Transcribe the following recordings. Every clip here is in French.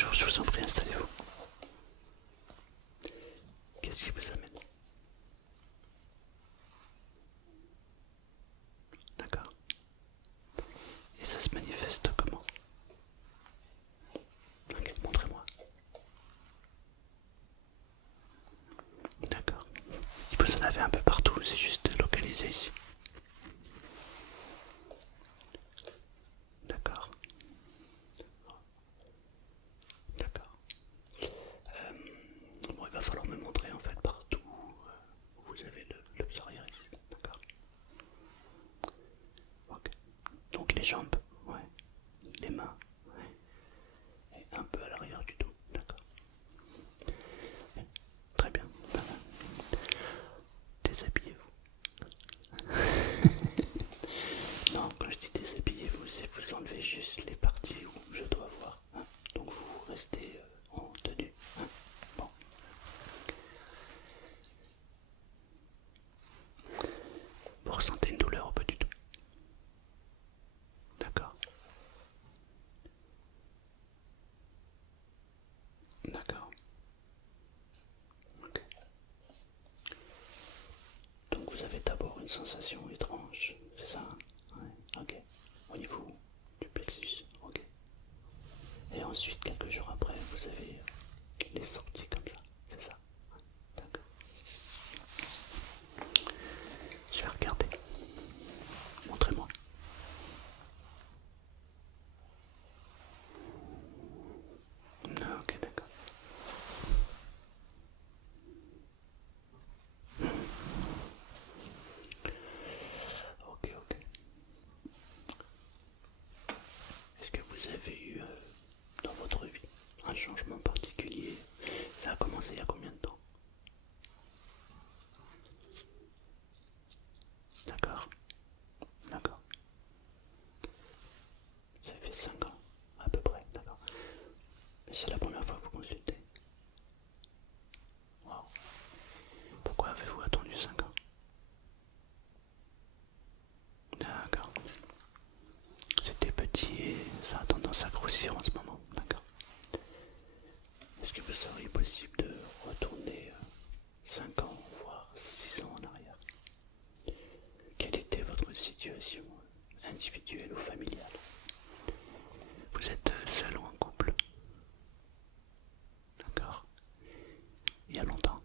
bonjour, je vous en prie, installez-vous. Qu'est-ce qui vous amène? D'accord. Et ça se manifeste comment? Ok, montrez-moi. D'accord. Il vous en avez un peu partout, c'est juste localisé ici. D'accord. D'accord. Bon, il va falloir me montrer en fait partout où vous avez le psoriasis. D'accord. Ok. Donc les jambes, ouais. Les mains, ouais. Et un peu à l'arrière du dos. D'accord. Très bien. Déshabillez-vous. Non, quand je dis déshabillez-vous, c'est vous enlevez juste les parties où je dois voir. Hein. Donc vous restez en tenue. Hein. Bon. Vous ressentez une douleur ou pas du tout? D'accord. D'accord. Ok. Donc vous avez d'abord une sensation étrange, c'est ça? Ouais. Ok. Au niveau du plexus. Ok. Et ensuite, quelques jours après, vous avez les sorties comme ça, c'est ça? D'accord. Je vais regarder. Montrez-moi. Ah, ok, d'accord. Ok, ok. Est-ce que vous avez eu dans votre vie un changement particulier? Ça a commencé il y a combien de temps? D'accord, d'accord. Ça fait 5 ans, à peu près, d'accord. Mais c'est la première fois que vous consultez? Wow. Pourquoi avez-vous attendu 5 ans? D'accord. C'était petit et ça a tendance à grossir en ce moment, d'accord. Est-ce que vous seriez possible de retourner 5 ans, voire 6 ans en arrière? Quelle était votre situation individuelle ou familiale? Vous êtes seul ou en couple? D'accord. Il y a longtemps?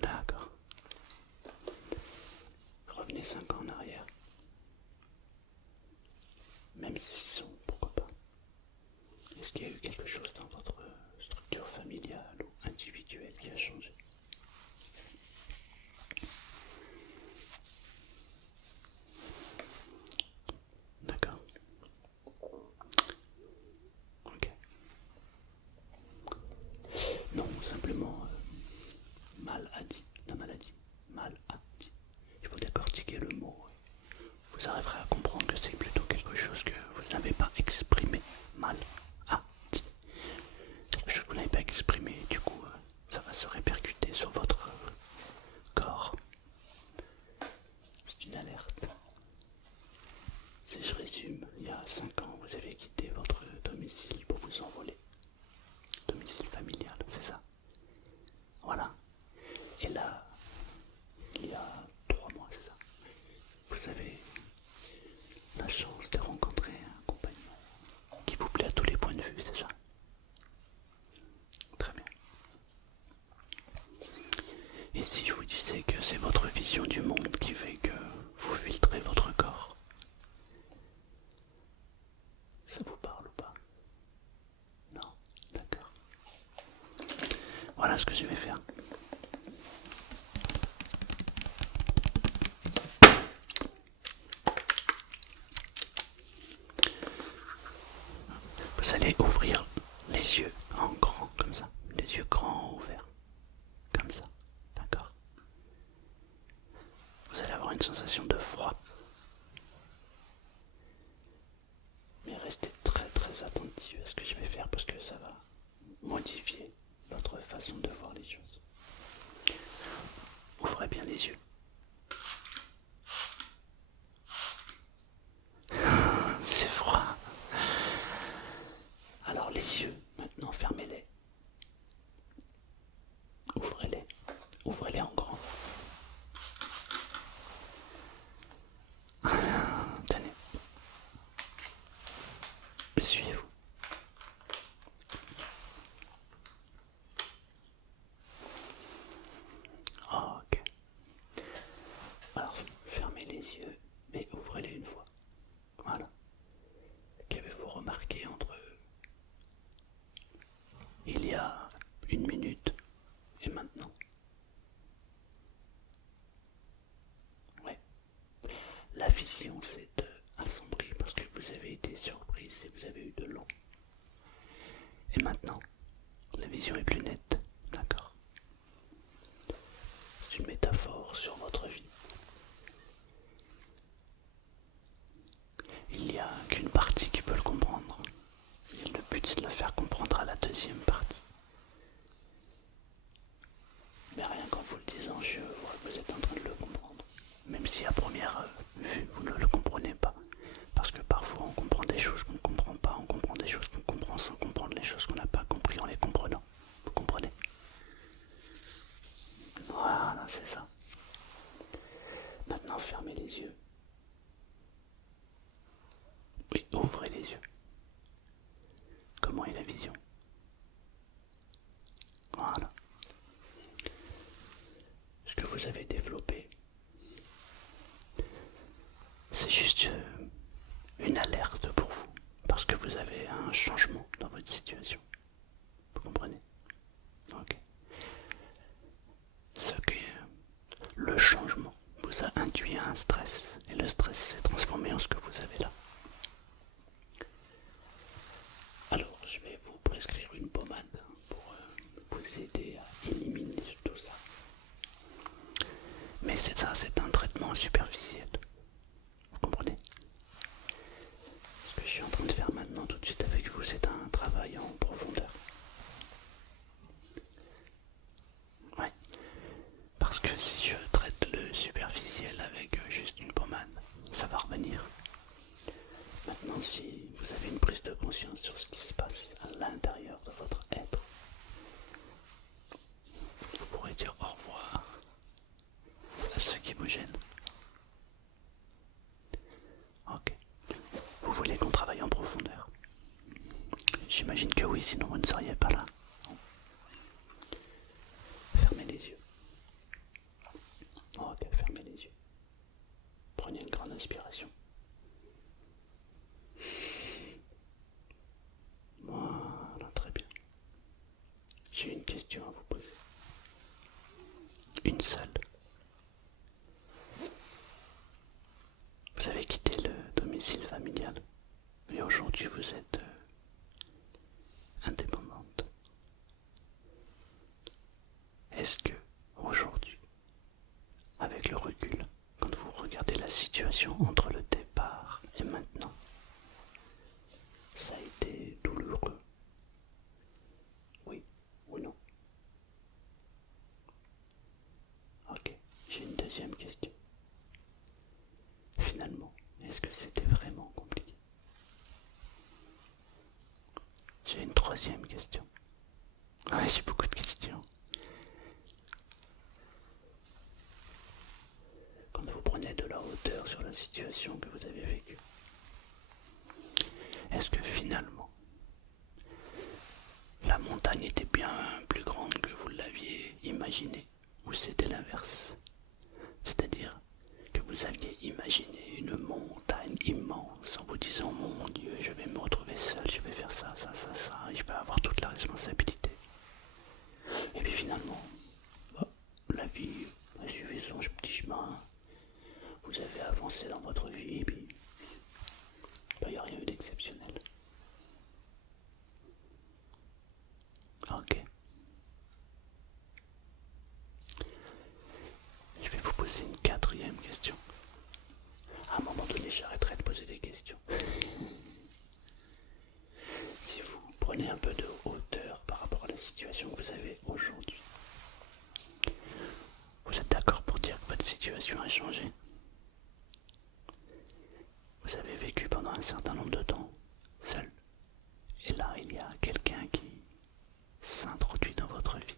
D'accord. Revenez 5 ans en arrière. Même 6 ans, pourquoi pas. Est-ce qu'il y a eu quelque chose dans votre structure familiale ou individuelle qui a changé? D'accord. Ok. Non, simplement maladie, la maladie. Maladie. Il faut décortiquer le mot. Vous arriverez à comprendre que c'est plutôt quelque chose que vous n'avez pas exprimé. Maladie. Quelque chose que vous n'avez pas exprimé, du coup, ça va se répercuter sur votre corps. C'est une alerte. Si je résume, il y a 5 ans, vous avez quitté votre domicile pour vous envoler. Domicile familial, c'est ça? Voilà. Et là, il y a 3 mois, c'est ça? Vous avez la chance de rencontrer un compagnon qui vous plaît à tous les points de vue, c'est ça? Très bien. Et si je vous disais que c'est votre vision du monde qui fait que vous filtrez votre corps? Ça vous parle ou pas? Non? D'accord. Voilà ce que je vais faire. Vous allez ouvrir les yeux en grand, comme ça. Les yeux grands ouverts. Comme ça. D'accord? Vous allez avoir une sensation de froid. Mais restez très très attentif à ce que je vais faire parce que ça va modifier votre façon de voir les choses. Ouvrez bien les yeux. C'est froid. et en grand. Tenez, suivez-vous. Ok. Alors, fermez les yeux et ouvrez-les une fois. Voilà. Qu'avez-vous remarqué entre il y a une minute et maintenant? Ouais. La vision s'est assombrie parce que vous avez été surprise et vous avez eu de l'eau. Et maintenant, la vision est plus nette, d'accord? C'est une métaphore sur votre vie. Il n'y a qu'une partie qui peut le comprendre. Et le but c'est de le faire comprendre à la deuxième partie. Mais rien qu'en vous le disant, je vois que vous êtes en train de le comprendre. Même si à première vue, vous ne le comprenez pas. Parce que parfois on comprend des choses qu'on ne comprend pas, on comprend des choses qu'on comprend sans comprendre les choses qu'on n'a pas compris en les comprenant. Vous comprenez? Voilà, c'est ça. Maintenant, fermez les yeux. Oui, ouvrez les yeux. Comment est la vision? Voilà. Ce que vous avez développé, c'est juste une alerte pour vous. Parce que vous avez un changement dans votre situation. Vous comprenez? Ok. Le changement vous a induit à un stress. Et le stress s'est transformé en ce que vous avez là. Alors, je vais vous prescrire une pommade pour vous aider à éliminer tout ça. Mais c'est ça, c'est un traitement superficiel. Vous comprenez? Ce que je suis en train de faire maintenant tout de suite avec vous, c'est un travail en profondeur. Ouais. Parce que si je traite le superficiel avec juste une pommade, ça va revenir. Maintenant, si vous avez une prise de conscience sur ce qui se passe à l'intérieur de votre être, vous pourrez dire au revoir à ce qui vous gêne. Ok. Vous voulez qu'on travaille en profondeur? J'imagine que oui, sinon vous ne seriez pas là. Fermez les yeux. Ok, fermez les yeux. Prenez une grande inspiration. Voilà, très bien. J'ai une question à vous poser. Une seule. Vous avez quitté le domicile familial et aujourd'hui vous êtes indépendante. Est-ce que aujourd'hui, avec le recul, quand vous regardez la situation entre le départ et maintenant, ça a été douloureux? Oui ou non? Ok, j'ai une deuxième question. Finalement, est-ce que c'était vraiment compliqué? J'ai une troisième question. Ouais, j'ai beaucoup de questions. Quand vous prenez de la hauteur sur la situation que vous avez vécue, est-ce que finalement, la montagne était bien plus grande que vous l'aviez imaginé, ou c'était l'inverse? C'est-à-dire que vous aviez imaginé une montagne immense en vous disant mon Dieu, je vais me retrouver seul, je vais faire ça, ça, ça, ça, je vais avoir toute la responsabilité. Et puis finalement, la vie a suivi son petit chemin, vous avez avancé dans votre vie, et puis il n'y a rien eu d'exceptionnel. Ok. Je vais vous poser une quatrième question. À un moment donné, j'arrêterai de poser des questions. Si vous prenez un peu de hauteur par rapport à la situation que vous avez aujourd'hui, vous êtes d'accord pour dire que votre situation a changé? Vous avez vécu pendant un certain nombre de temps seul. Et là, il y a quelqu'un qui s'introduit dans votre vie.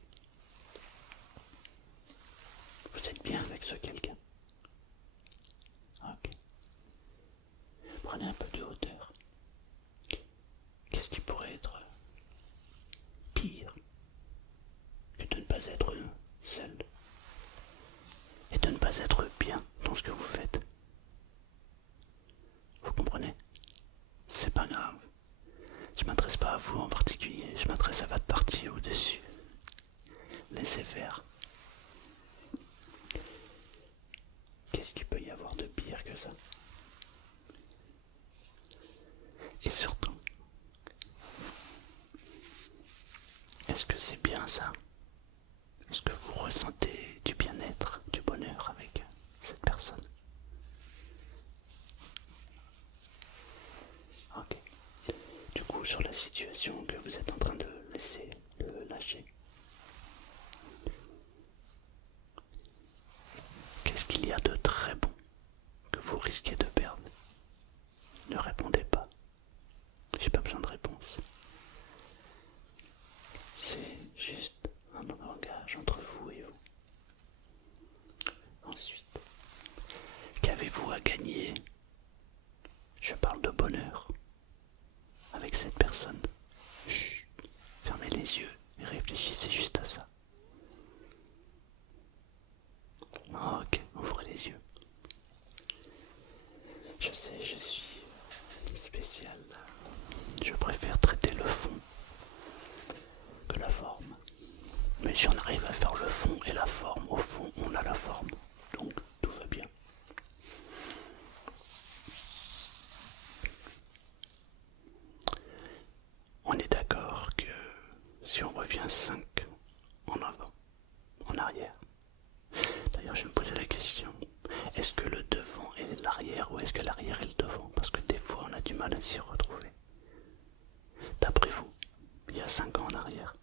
de ne pas être bien dans ce que vous faites. Vous comprenez? C'est pas grave. Je m'adresse pas à vous en particulier, je m'adresse à votre partie au-dessus. Laissez faire. Qu'est-ce qu'il peut y avoir de pire que ça? Et surtout, est-ce que c'est bien ça? Est-ce que vous ressentez du bien-être, du bonheur avec cette personne? Ok. Du coup, sur la situation que vous êtes en train de laisser lâcher, qu'est-ce qu'il y a de très bon que vous risquez de perdre? Ne répondez pas. J'ai pas besoin de réponse. C'est juste un langage entre vous et vous. Ensuite, qu'avez-vous à gagner? Je parle de bonheur avec cette personne. Chut, fermez les yeux et réfléchissez juste à ça. Ok, ouvrez les yeux. Je sais, je suis spécial. Je préfère traiter le fond que la forme. Mais si on arrive à faire le fond et la forme, au fond, on a la forme. Donc, tout va bien. On est d'accord que si on revient 5 en avant, en arrière. D'ailleurs, je me posais la question, est-ce que le devant est l'arrière ou est-ce que l'arrière est le devant? Parce que des fois, on a du mal à s'y retrouver. D'après vous, il y a 5 ans en arrière,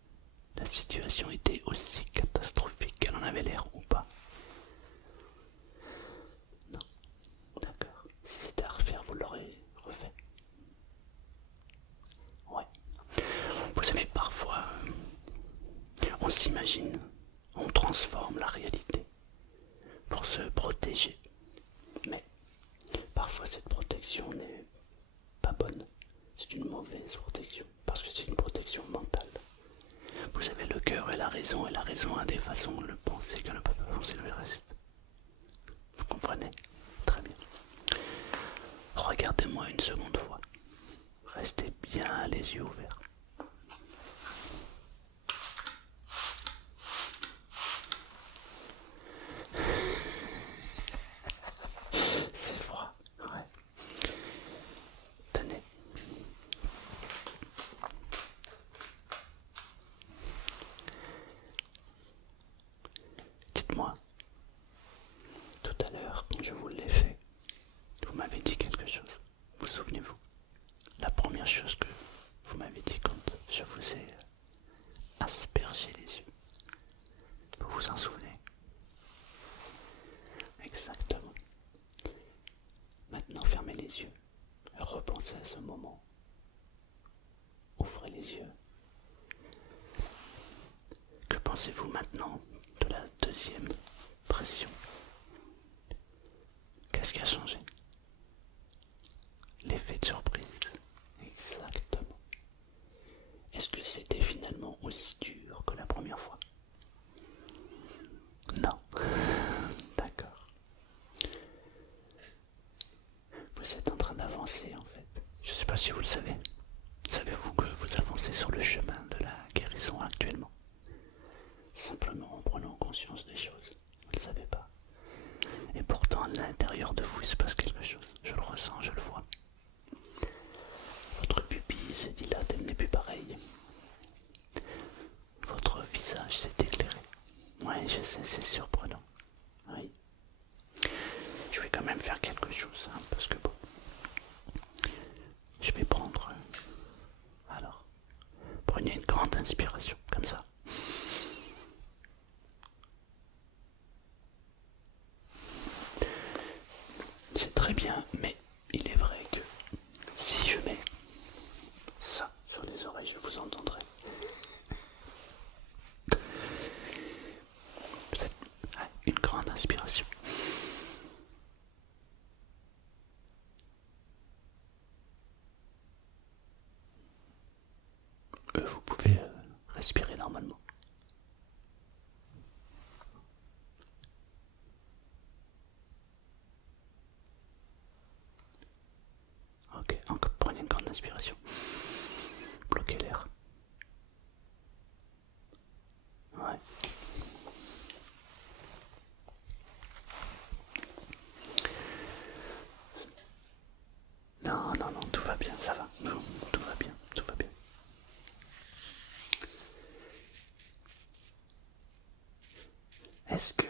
la situation était aussi catastrophique qu'elle en avait l'air ou pas? Non. D'accord. Si c'était à refaire, vous l'aurez refait? Ouais. Vous savez, parfois, on s'imagine, on transforme la réalité pour se protéger. Mais parfois, cette protection n'est pas bonne. C'est une mauvaise protection, parce que c'est une protection mentale. Vous avez le cœur et la raison a des façons de le penser qu'elle ne peut pas penser le reste. Vous comprenez? Très bien. Regardez-moi une seconde fois. Restez bien les yeux ouverts. C'est froid, ouais. Tenez. Dites-moi, tout à l'heure, quand je vous l'ai fait, vous m'avez dit quelque chose. Vous souvenez-vous? La première chose que vous m'avez dit quand je vous ai aspergé les yeux. Vous vous en souvenez? Exactement. Maintenant, fermez les yeux et repensez à ce moment. Ouvrez les yeux. Que pensez-vous maintenant de la deuxième pression? Qu'est-ce qui a changé? L'effet de surprise. Exactement. Est-ce que c'était finalement aussi dur que la première fois? Non. D'accord. Vous êtes en train d'avancer en fait. Je ne sais pas si vous le savez. Savez-vous que vous avancez sur le chemin de la guérison actuellement? Simplement en prenant conscience des choses. Vous ne le savez pas. Et pourtant, à l'intérieur de vous, il se passe quelque chose. Je le ressens, je le vois. Votre pupille s'est dilatée, elle n'est plus pareille. Votre visage s'est éclairé. Ouais, je sais, c'est surprenant. Oui. Je vais quand même faire quelque chose, hein, parce que bon. Je vais prendre... alors, prenez une grande inspiration, comme ça. C'est très bien, mais il est vrai que si je mets ça sur les oreilles, je vous entendrai. Peut-être une grande inspiration. Vous pouvez respirer normalement. d'inspiration. Bloquez l'air. Ouais. Non, non, non, tout va bien, ça va. Non, tout va bien, tout va bien. Est-ce que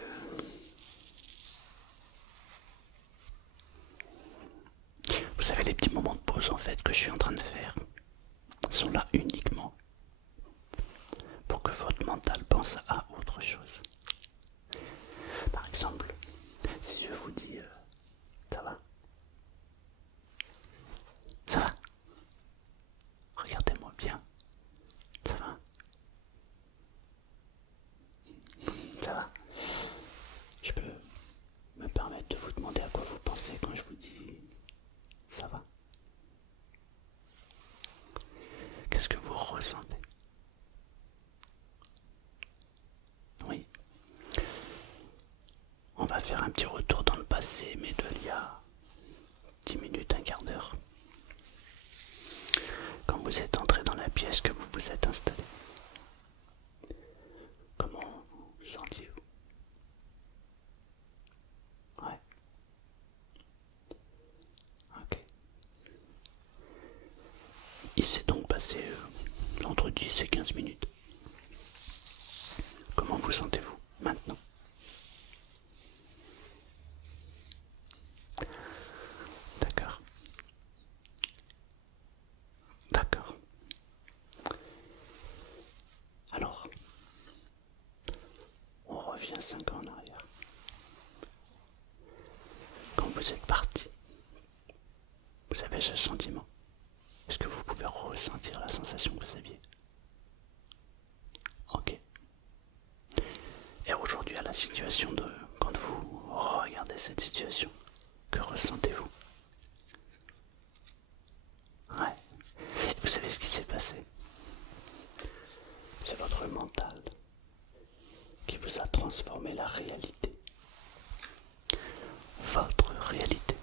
vous savez les petits moments de pause en fait que je suis en train de faire sont là uniquement pour que votre mental pense à autre chose. Par exemple, si je vous dis ça va, ça va, regardez-moi bien, ça va, ça va. Je peux me permettre de vous demander à quoi vous pensez quand je vous dis ça va. Qu'est-ce que vous ressentez? Oui. On va faire un petit retour dans le passé, mais d'il y a 10 minutes, un quart d'heure. Quand vous êtes entré dans la pièce, que vous vous êtes installé, comment vous sentiez-vous? Ouais. Ok. Il s'est donc passé entre 10 et 15 minutes. Comment vous sentez-vous maintenant? D'accord. D'accord. Alors, on revient 5 ans en arrière. Quand vous êtes parti, vous avez ce sentiment. Est-ce que vous pouvez ressentir la sensation que vous aviez? Ok. Et aujourd'hui, à la situation de... Quand vous regardez cette situation, que ressentez-vous? Ouais. Et vous savez ce qui s'est passé? C'est votre mental qui vous a transformé la réalité. Votre réalité.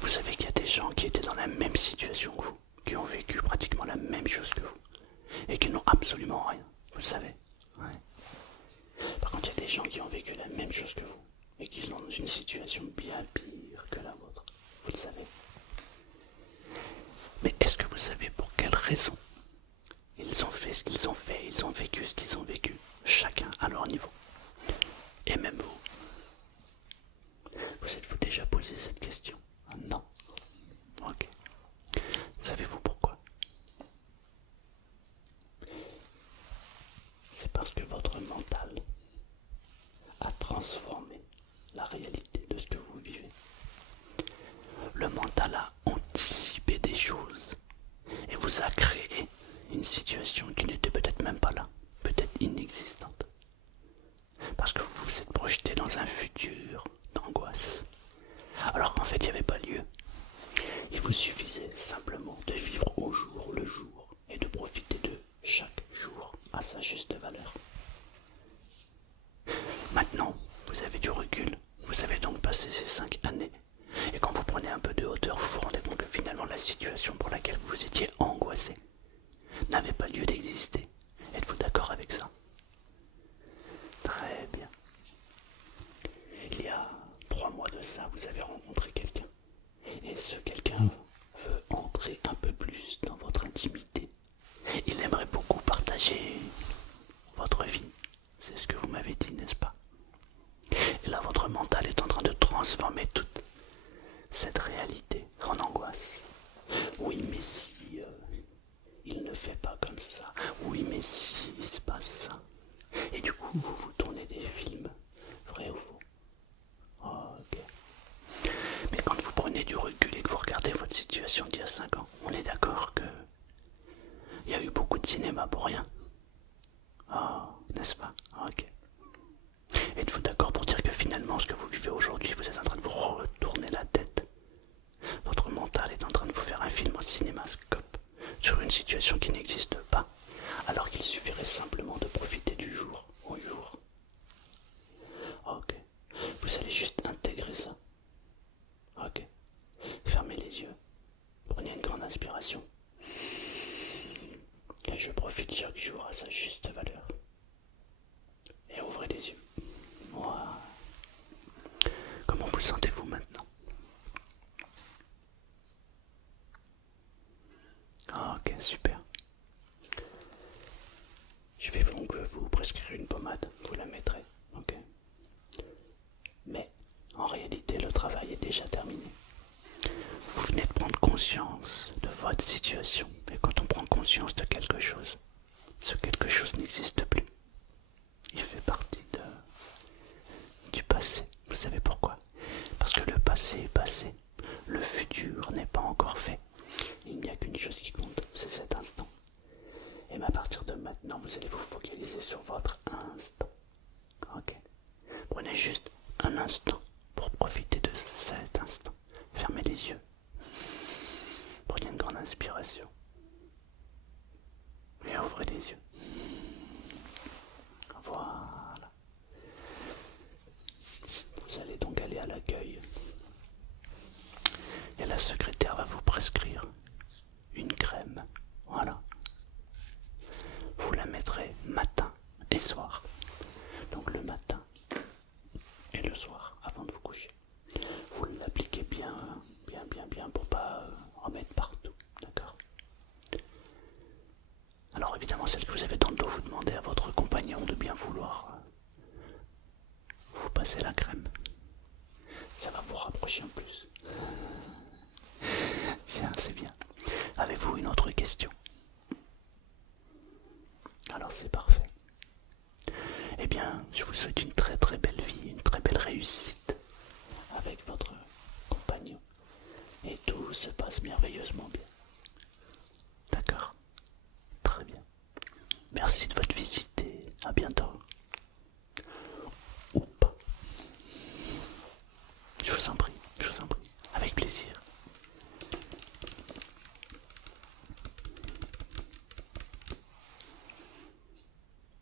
Vous savez qu'il y a des gens qui étaient dans la même situation que vous, qui ont vécu pratiquement la même chose que vous, et qui n'ont absolument rien. Vous le savez? Ouais. Par contre, il y a des gens qui ont vécu la même chose que vous, et qui sont dans une situation bien pire que la vôtre. Vous le savez? Mais est-ce que vous savez pour quelle raison ils ont fait ce qu'ils ont fait, ils ont vécu ce qu'ils ont vécu, chacun à leur niveau? Et même vous. Vous êtes-vous déjà posé cette question? Non. Ok. Savez-vous pourquoi? C'est parce que votre mental a transformé la réalité de ce que vous vivez. Le mental a anticipé des choses et vous a créé une situation qui n'était peut-être même pas là, peut-être inexistante. Parce que vous vous êtes projeté dans un futur d'angoisse. Alors qu'en fait, il n'y avait pas lieu. Il vous suffisait simplement de vivre au jour le jour et de profiter de chaque jour à sa juste valeur. Maintenant, vous avez du recul, vous avez donc passé ces 5 années. Et quand vous prenez un peu de hauteur, vous vous rendez compte que finalement la situation pour laquelle vous étiez angoissé n'avait pas lieu d'exister. Êtes-vous d'accord avec ça? Très bien. Il y a 3 mois de ça, vous avez rencontré quelqu'un. Et ce quelqu'un veut entrer un peu plus dans votre intimité. Il aimerait beaucoup partager votre vie. C'est ce que vous m'avez dit, n'est-ce pas? Et là, votre mental est en train de transformer toute cette réalité en angoisse. Oui, mais si il ne fait pas comme ça. Oui, mais si il se passe ça. Et du coup, vous vous tournez des films, vrai ou faux? Ok. Mais quand vous prenez du recul et que vous regardez votre situation d'il y a 5 ans, on est d'accord que il y a eu beaucoup de cinéma pour rien. Oh, n'est-ce pas? Ok. Êtes-vous d'accord pour dire que finalement, ce que vous vivez aujourd'hui, vous êtes en train de vous retourner la tête? Votre mental est en train de vous faire un film au cinémascope sur une situation qui n'existe pas, alors qu'il suffirait simplement de profiter du jour au jour. Ok. Vous allez juste intégrer ça. Ok. Fermez les yeux. Prenez une grande votre situation. Et quand on prend conscience de quelque chose, ce quelque chose n'existe plus. Il fait partie du passé. Vous savez pourquoi? Parce que le passé est passé. Le futur n'est pas encore fait. Il n'y a qu'une chose qui compte, c'est cet instant. Et à partir de maintenant, vous allez vous focaliser sur votre instant. Ok? Prenez juste un instant pour profiter de cet instant. Fermez les yeux. Prenez une grande inspiration. Et ouvrez les yeux. Voilà. Vous allez donc aller à l'accueil. Et la secrétaire va vous prescrire une crème. Voilà. Vous la mettrez matin et soir. Donc le matin et le soir avant de vous coucher. Vous l'appliquez bien pour pas en mettre partout. D'accord? Alors évidemment, celle que vous avez dans le dos, vous demandez à votre compagnon de bien vouloir vous passer la crème. Ça va vous rapprocher en plus. Bien, c'est bien. Avez-vous une autre question? Alors c'est parfait. Eh bien, je vous souhaite une très très belle vie, une très belle réussite avec votre compagnon. Et tout se passe merveilleusement